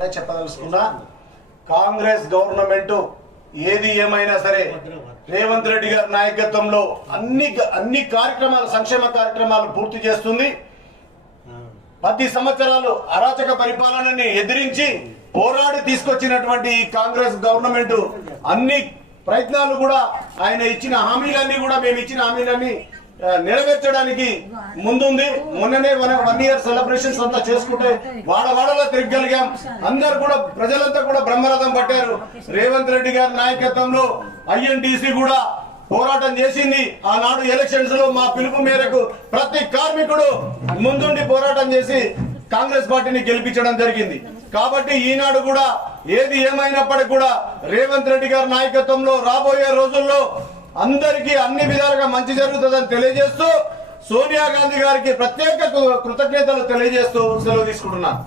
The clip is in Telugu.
ఒకటే చెప్పదలుచుకున్నా కాంగ్రెస్ గవర్నమెంట్ ఏది ఏమైనా సరే రేవంత్ రెడ్డి గారి నాయకత్వంలో అన్ని అన్ని కార్యక్రమాలు సంక్షేమ కార్యక్రమాలు పూర్తి చేస్తుంది. పది సంవత్సరాలు అరాచక పరిపాలనని ఎదిరించి పోరాడి తీసుకొచ్చినటువంటి ఈ కాంగ్రెస్ గవర్నమెంట్ అన్ని ప్రయత్నాలు కూడా ఆయన ఇచ్చిన హామీలన్నీ కూడా మేము ఇచ్చిన హామీలన్నీ నెరవేర్చడానికి ముందుంది. మొన్ననే మన వన్ ఇయర్ సెలబ్రేషన్స్ అంతా చేసుకుంటే వాడవాడలో తిరగలిగాం. అందరు కూడా ప్రజలంతా కూడా బ్రహ్మరథం పట్టారు. రేవంత్ రెడ్డి గారి నాయకత్వంలో ఐఎన్టీసీ కూడా పోరాటం చేసింది. ఆనాడు ఎలక్షన్స్లో మా పిలుపు మేరకు ప్రతి కార్మికుడు ముందుండి పోరాటం చేసి కాంగ్రెస్ పార్టీని గెలిపించడం జరిగింది. కాబట్టి ఈనాడు కూడా ఏది ఏమైనప్పటికీ కూడా రేవంత్ రెడ్డి గారి నాయకత్వంలో రాబోయే రోజుల్లో అందరికీ అన్ని విధాలుగా మంచి జరుగుతుందని తెలియజేస్తూ సోనియా గాంధీ గారికి ప్రత్యేక కృతజ్ఞతలు తెలియజేస్తూ సెలవు తీసుకుంటున్నాను.